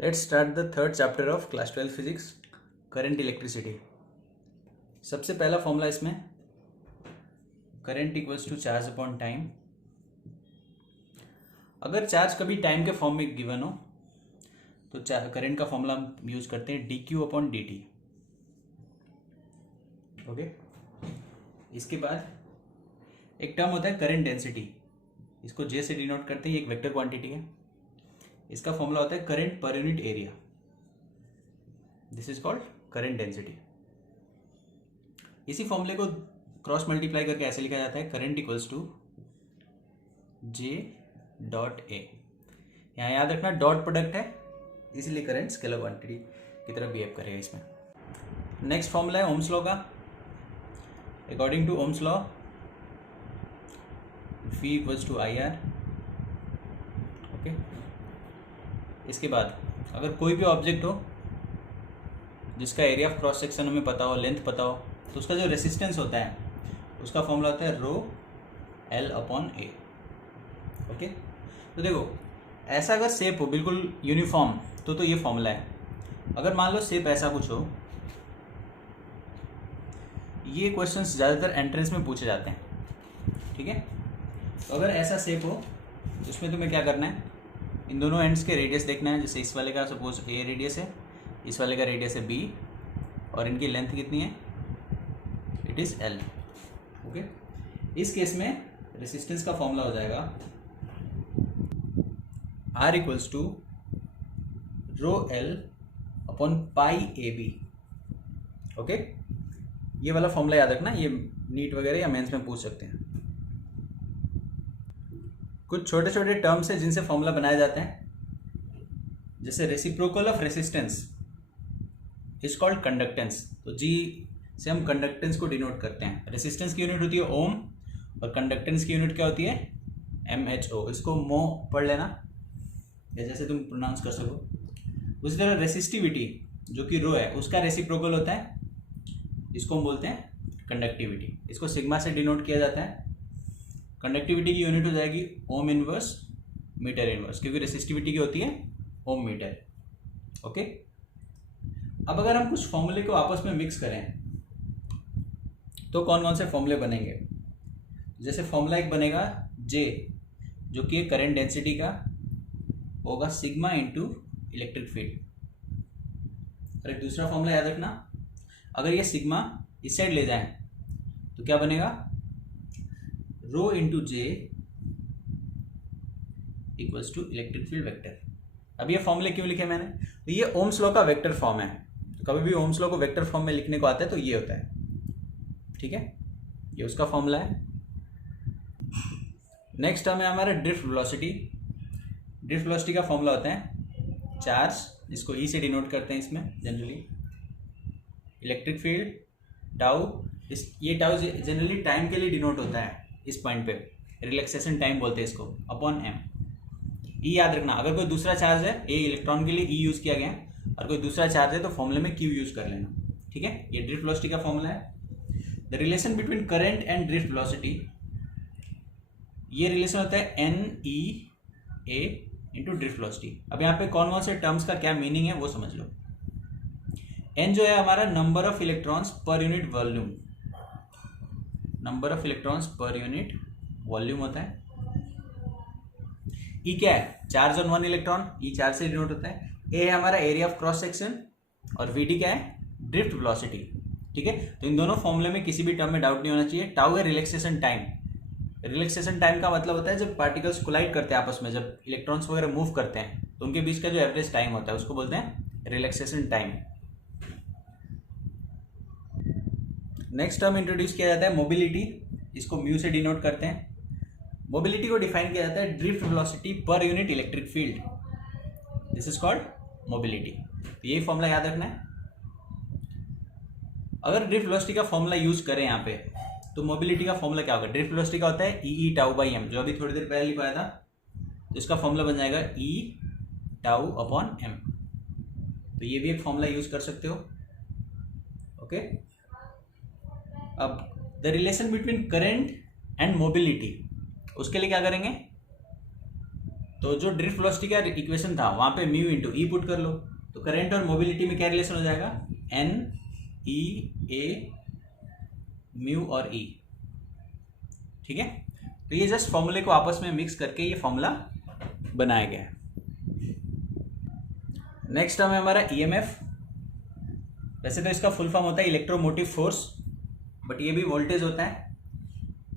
Let's start the third chapter of class 12 physics, current electricity. सबसे पहला formula इसमें current equals to charge upon time. अगर charge कभी time के form में गिवन हो तो करंट का फॉर्मूला हम यूज करते हैं D Q upon D T. Okay, इसके बाद एक टर्म होता है करंट डेंसिटी, इसको जे से डिनोट करते हैं, ये एक वेक्टर क्वांटिटी है। इसका फॉर्मूला होता है current per unit area, this is called current density. इसी फॉर्मूले को क्रॉस मल्टीप्लाई करके ऐसे लिखा जाता है current equals to J dot A. यहाँ याद रखना डॉट प्रोडक्ट है, इसलिए करंट स्केलर क्वांटिटी की तरह बिहेव करेगा इसमें। नेक्स्ट फॉर्मूला है ओम्स लॉ का। According to Ohm's law V equals to I R. Okay, इसके बाद अगर कोई भी ऑब्जेक्ट हो जिसका एरिया ऑफ क्रॉस सेक्शन हमें पता हो, लेंथ पता हो, तो उसका जो रेसिस्टेंस होता है उसका फॉर्मूला होता है रो एल अपॉन ए। ओके, तो देखो ऐसा अगर शेप हो बिल्कुल यूनिफॉर्म तो ये फॉर्मूला है। अगर मान लो शेप ऐसा कुछ हो, ये क्वेश्चंस ज़्यादातर एंट्रेंस में पूछे जाते हैं, ठीक है। तो अगर ऐसा शेप हो तो इसमें तुम्हें क्या करना है, इन दोनों एंड्स के रेडियस देखना है। जैसे इस वाले का सपोज ए रेडियस है, इस वाले का रेडियस है बी, और इनकी लेंथ कितनी है, इट इज़ एल। ओके, इस केस में रेसिस्टेंस का फॉर्मूला हो जाएगा R equals to rho L upon pi A B. Okay, ये वाला फॉर्मूला याद रखना, ये नीट वगैरह या मेंस में पूछ सकते हैं। कुछ छोटे छोटे टर्म्स हैं जिनसे फॉर्मूला बनाए जाते हैं, जैसे reciprocal of resistance is called conductance. तो जी से हम कंडक्टेंस को डिनोट करते हैं। रेसिस्टेंस की यूनिट होती है ओम और कंडक्टेंस की यूनिट क्या होती है, MHO। इसको मो पढ़ लेना या जैसे तुम प्रोनाउंस कर सको। उसी तरह रेसिस्टिविटी जो कि रो है उसका रेसिप्रोकल होता है, इसको हम बोलते हैं कंडक्टिविटी। इसको सिग्मा से डिनोट किया जाता है। कंडक्टिविटी की यूनिट हो जाएगी ओम इनवर्स मीटर इनवर्स, क्योंकि रेसिस्टिविटी की होती है ओम मीटर। ओके, अब अगर हम कुछ फॉर्मूले को आपस में मिक्स करें तो कौन कौन से फॉर्मूले बनेंगे। जैसे फॉर्मूला एक बनेगा जे, जो कि करंट डेंसिटी का होगा सिग्मा इंटू इलेक्ट्रिक फील्ड। और एक दूसरा फॉर्मूला याद रखना, अगर ये सिग्मा इस साइड ले जाएं तो क्या बनेगा, rho into J equals to electric field vector. अब ये फॉर्मूले क्यों लिखे मैंने, तो ये ओम्स लॉ का वेक्टर फॉर्म है। तो कभी भी ओम्स लॉ को वेक्टर फॉर्म में लिखने को आता है तो ये होता है, ठीक है। ये उसका फॉर्मूला है। नेक्स्ट टर्म है हमारा ड्रिफ्ट वेलोसिटी। ड्रिफ्ट वेलोसिटी का फॉर्मूला होता है चार्ज, जिसको ई से डिनोट करते हैं इसमें जनरली, इलेक्ट्रिक फील्ड टाउ। ये टाउ जनरली टाइम के लिए डिनोट होता है, इस पॉइंट पे रिलैक्सेशन टाइम बोलते हैं इसको, अपॉन एम। ई याद रखना, अगर कोई दूसरा चार्ज है, ए इलेक्ट्रॉन के लिए ई यूज किया गया है, और कोई दूसरा चार्ज है तो फॉर्मूले में क्यू यूज कर लेना, ठीक है। ये ड्रिफ्ट वेलोसिटी का फॉर्मूला है। The relation between current and drift velocity, ये रिलेशन होता है एन ई ए इंटू ड्रिफ्ट वेलोसिटी। अब यहाँ पे कौन कौन से टर्म्स का क्या मीनिंग है वो समझ लो। एन जो है हमारा number of electrons per unit volume, number of electrons per unit volume होता है। ई क्या है, charge on one electron, E charge से डिनोट होता है। ए है हमारा एरिया ऑफ क्रॉस सेक्शन, और वी डी क्या है, ड्रिफ्ट वेलोसिटी, ठीक है। तो इन दोनों फॉर्मूले में किसी भी टर्म में डाउट नहीं होना चाहिए। टाउ है रिलैक्सेशन टाइम। रिलैक्सेशन टाइम का मतलब होता है जब पार्टिकल्स कोलाइड करते हैं आपस में, जब इलेक्ट्रॉन्स वगैरह मूव करते हैं तो उनके बीच का जो एवरेज टाइम होता है उसको बोलते हैं relaxation time. Next term introduce किया जाता है मोबिलिटी, इसको म्यू से डिनोट करते हैं। मोबिलिटी को डिफाइन किया जाता है drift velocity per unit electric field, this is called mobility. तो ये फॉर्मूला याद रखना है। अगर ड्रिफ्ट वेलोसिटी का फॉर्मूला यूज करें यहाँ पे तो मोबिलिटी का फॉर्मूला क्या होगा, ड्रिफ्ट वेलोसिटी का होता है ई टाउ बाई एम, जो अभी थोड़ी देर पहले लिखवाया था। तो इसका फॉर्मूला बन जाएगा ई टाउ अपॉन एम। तो ये भी एक फॉर्मूला यूज कर सकते हो। ओके, अब the relation between current and mobility, उसके लिए क्या करेंगे, तो जो ड्रिफ्ट वेलोसिटी का इक्वेशन था वहाँ पे म्यू इंटू ई पुट कर लो, तो करंट और मोबिलिटी में क्या रिलेशन हो जाएगा, एन ई ए म्यू और ई। ठीक है, तो ये जस्ट फॉर्मूले को आपस में मिक्स करके ये फॉर्मूला बनाया गया है। नेक्स्ट टर्म है हमारा ईएमएफ। वैसे तो इसका फुल फॉर्म होता है इलेक्ट्रोमोटिव फोर्स, बट ये भी वोल्टेज होता है।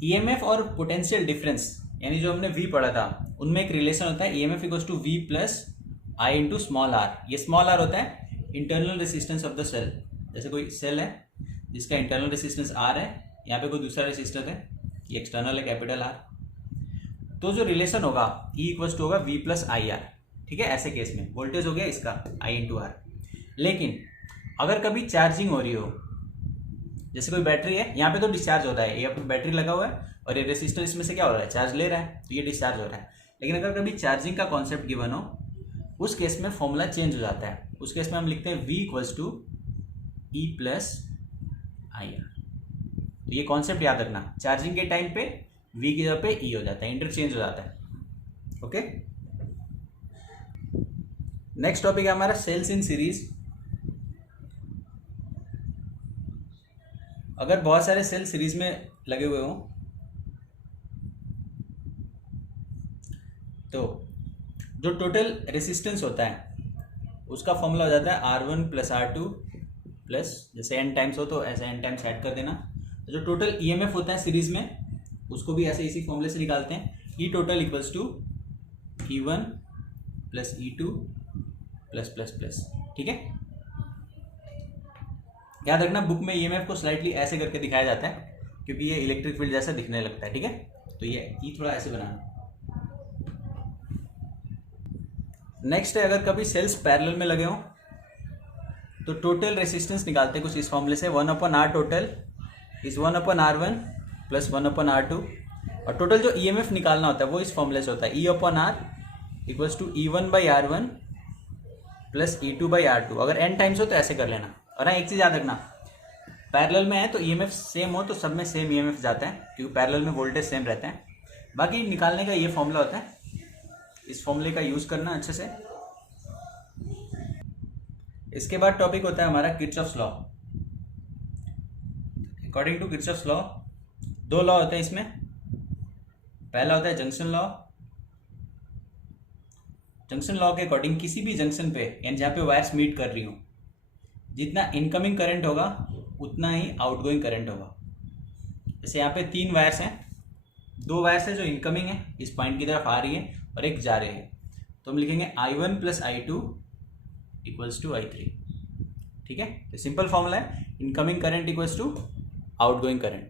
ईएमएफ और पोटेंशियल डिफरेंस यानी जो हमने वी पढ़ा था उनमें एक रिलेशन होता है, EMF equals to V plus I into small R. ये स्मॉल आर होता है internal resistance of the cell. जैसे कोई सेल है जिसका इंटरनल रेसिस्टेंस आर है, यहाँ पे कोई दूसरा रेसिस्टर है, ये एक्सटर्नल है कैपिटल आर, तो जो रिलेशन होगा ई इक्वल्स टू होगा वी प्लस आई आर। ठीक है, ऐसे केस में वोल्टेज हो गया इसका आई इंटू आर। लेकिन अगर कभी चार्जिंग हो रही हो, जैसे कोई बैटरी है, यहाँ पे तो डिस्चार्ज होता है, ये पे बैटरी लगा हुआ है और ये रेसिस्टर इसमें से क्या हो रहा है, चार्ज ले रहा है, तो ये डिस्चार्ज हो रहा है। लेकिन अगर कभी चार्जिंग का कॉन्सेप्ट गिवन हो, उस केस में फॉर्मूला चेंज हो जाता है। उस केस में हम लिखते हैं v equals to E plus I R. तो ये कॉन्सेप्ट याद रखना, चार्जिंग के टाइम पे v की जगह पे e हो जाता है, इंटरचेंज हो जाता है। ओके, नेक्स्ट टॉपिक है हमारा सेल्स इन सीरीज। अगर बहुत सारे सेल सीरीज में लगे हुए हों तो जो टोटल रेसिस्टेंस होता है उसका फॉर्मूला हो जाता है R1 प्लस R2 प्लस, जैसे n टाइम्स हो तो ऐसे n टाइम्स ऐड कर देना। जो टोटल ईएमएफ होता है सीरीज में उसको भी ऐसे इसी फॉर्मूले से निकालते हैं, E total equals to E1 plus E2 plus plus plus. ठीक है, याद रखना बुक में ईएमएफ को स्लाइटली ऐसे करके दिखाया जाता है क्योंकि ये इलेक्ट्रिक फील्ड जैसा दिखने लगता है। ठीक है, तो ये ई थोड़ा ऐसे बनाना। नेक्स्ट है, अगर कभी सेल्स पैरेलल में लगे हों तो टोटल रेसिस्टेंस निकालते हैं कुछ इस फॉर्मूले से, 1/r total is 1/r1 plus 1/r2। और टोटल जो ईएमएफ निकालना होता है वो इस फॉर्मूले से होता है, E/r equals to E1/r1 plus E2/r2। अगर n टाइम्स हो तो ऐसे कर लेना। और हाँ, एक चीज़ याद रखना, पैरेलल में है तो ईएमएफ सेम हो तो सब में सेम ईएमएफ जाता है क्योंकि पैरेलल में वोल्टेज सेम रहता है। बाकी निकालने का ये फॉर्मूला होता है, इस फॉर्मूले का यूज़ करना अच्छे से। इसके बाद टॉपिक होता है हमारा Kirchhoff's law. According to Kirchhoff's law दो लॉ होते हैं इसमें। पहला होता है जंक्शन लॉ। जंक्शन लॉ के अकॉर्डिंग किसी भी जंक्शन पे यानी जहाँ पे वायर्स मीट कर रही हो, जितना इनकमिंग करंट होगा उतना ही आउटगोइंग करंट होगा। जैसे यहाँ पे 3 वायर्स हैं, 2 वायर्स है जो इनकमिंग है, इस पॉइंट की तरफ आ रही है, और एक जा रही है, तो हम लिखेंगे I1 plus I2 equals to I3। ठीक है, तो सिंपल फॉर्मूला है, incoming current equals to outgoing current.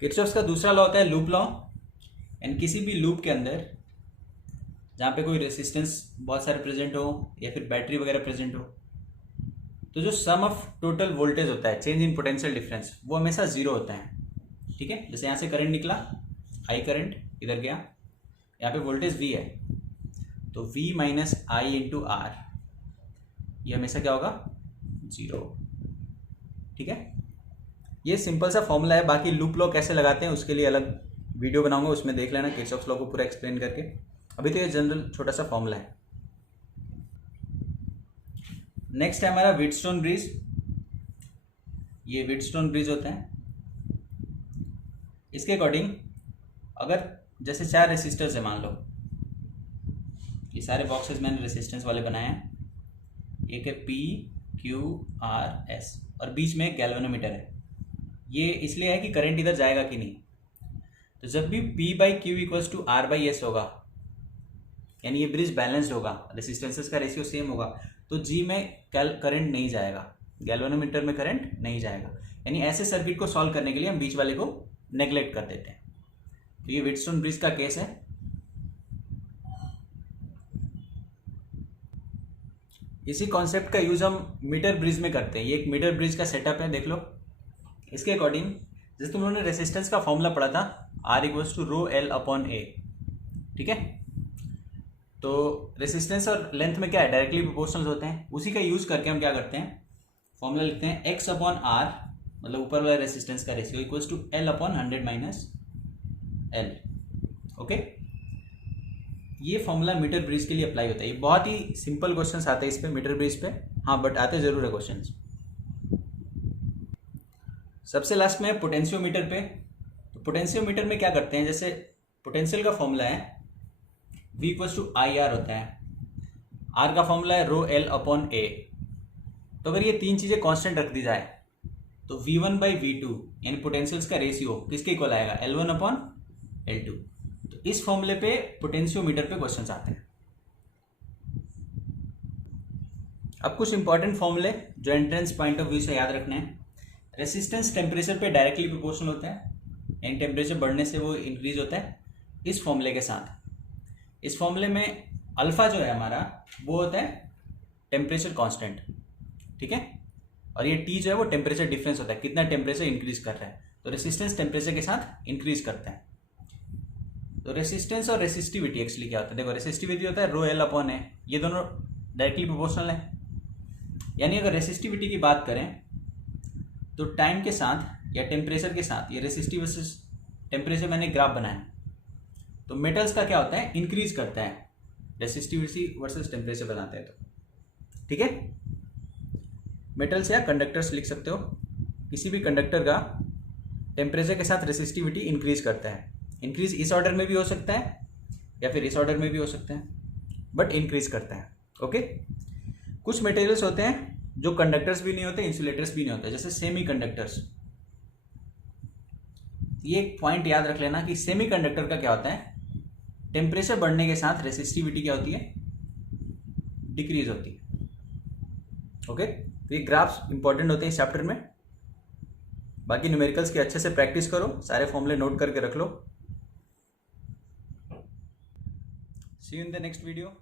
Kirchhoff's का दूसरा लॉ होता है लूप लॉ। एंड किसी भी लूप के अंदर जहाँ पे कोई रेसिस्टेंस बहुत सारे प्रेजेंट हो या फिर बैटरी वगैरह प्रेजेंट हो, तो जो सम ऑफ टोटल वोल्टेज होता है, चेंज इन पोटेंशियल डिफरेंस, वो हमेशा 0 होता है। ठीक है, जैसे यहाँ से करंट निकला, आई करंट इधर गया, यहाँ पे वोल्टेज V है, तो V minus I into R, ये हमेशा क्या होगा, 0। ठीक है, ये सिंपल सा फॉर्मूला है। बाकी लूप लॉ कैसे लगाते हैं उसके लिए अलग वीडियो बनाऊंगा, उसमें देख लेना किरचॉफ्स लॉ को पूरा एक्सप्लेन करके। अभी तो ये जनरल छोटा सा फॉर्मूला है। नेक्स्ट है हमारा व्हीटस्टोन ब्रिज। ये व्हीटस्टोन ब्रिज होता है। इसके अकॉर्डिंग अगर जैसे 4 रेसिस्टर्स है, मान लो ये सारे बॉक्सेस मैंने रेसिस्टेंस वाले बनाए हैं, एक है P Q R S और बीच में एक गैल्वेनोमीटर है। ये इसलिए है कि करंट इधर जाएगा कि नहीं। तो जब भी P/Q इक्वल्स टू R/S होगा, यानी ये ब्रिज बैलेंस्ड होगा, रेसिस्टेंसेस का रेशियो सेम होगा, तो G में करंट नहीं जाएगा, गैल्वेनोमीटर में करंट नहीं जाएगा। यानी ऐसे सर्किट को सॉल्व करने के लिए हम बीच वाले को नेग्लेक्ट कर देते हैं। तो ये व्हीटस्टोन ब्रिज का केस है। इसी कॉन्सेप्ट का यूज हम मीटर ब्रिज में करते हैं। ये एक मीटर ब्रिज का सेटअप है, देख लो। इसके अकॉर्डिंग जैसे तुम लोगों ने रेसिस्टेंस का फॉर्मूला पढ़ा था, R equals to rho L upon A। ठीक है, तो रेसिस्टेंस और लेंथ में क्या है, डायरेक्टली प्रोपोर्शनल होते हैं। उसी का यूज करके हम क्या करते हैं, फॉर्मूला लिखते हैं X अपॉन R, मतलब ऊपर वाला रेसिस्टेंस का ratio, equals to L upon 100 minus L। Okay, ये फॉर्मूला मीटर ब्रिज के लिए अप्लाई होता है। ये बहुत ही सिंपल क्वेश्चंस आते हैं इस पे, मीटर ब्रिज पे। हाँ, बट आते जरूर है क्वेश्चंस। सबसे लास्ट में पोटेंशियोमीटर पे। तो पोटेंशियोमीटर में क्या करते हैं, जैसे पोटेंशियल का फॉर्मूला है V = IR होता है, R का फॉर्मूला है ρL/A। तो अगर ये तीन चीजें कांस्टेंट रख दी जाए तो V1/V2 यानी पोटेंशियल्स का रेशियो किसके इक्वल आएगा, L1/L2। तो इस फॉर्मूले पे पोटेंशियोमीटर पे क्वेश्चंस आते हैं। अब कुछ इंपॉर्टेंट फॉर्मूले जो एंट्रेंस पॉइंट ऑफ व्यू से याद रखने हैं। रेसिस्टेंस टेम्परेचर पे डायरेक्टली प्रोपोर्शनल होता है, यानी टेम्परेचर बढ़ने से वो इंक्रीज होता है इस फॉर्मूले के साथ। इस फॉर्मूले में अल्फा जो है हमारा वो होता है टेम्परेचर कांस्टेंट, ठीक है। और ये टी जो है वो टेम्परेचर डिफरेंस होता है, कितना टेम्परेचर इंक्रीज कर रहा है। तो रेसिस्टेंस टेम्परेचर के साथ इंक्रीज करता है। तो रेसिस्टेंस और रेसिस्टिविटी एक्चुअली क्या होता है, देखो रेसिस्टिविटी होता है ρL/A, ये दोनों डायरेक्टली प्रोपोर्शनल है। यानी अगर रेसिस्टिविटी की बात करें तो टाइम के साथ या टेम्परेचर के साथ, ये रेसिस्टिव वर्सेस टेम्परेचर मैंने ग्राफ बनाया, तो मेटल्स का क्या होता है, इंक्रीज करता है रेसिस्टिविटी वर्सेस टेम्परेचर बनाते हैं तो, ठीक है। मेटल्स या कंडक्टर्स लिख सकते हो, किसी भी कंडक्टर का टेम्परेचर के साथ रेसिस्टिविटी इंक्रीज करता है। इंक्रीज इस ऑर्डर में भी हो सकता है या फिर इस ऑर्डर में भी हो सकता है, बट इंक्रीज करता है, ओके। कुछ मटेरियल्स होते हैं जो कंडक्टर्स भी नहीं होते, इंसुलेटर्स भी नहीं होते, जैसे सेमी कंडक्टर्स। ये एक पॉइंट याद रख लेना कि सेमी कंडक्टर का क्या होता है, टेम्परेचर बढ़ने के साथ रेसिस्टिविटी क्या होती है, डिक्रीज होती है, ओके। तो ये ग्राफ्स इंपॉर्टेंट होते हैं इस चैप्टर में। बाकी न्यूमेरिकल्स की अच्छे से प्रैक्टिस करो, सारे फॉर्मूले नोट करके रख लो। See you in the next video.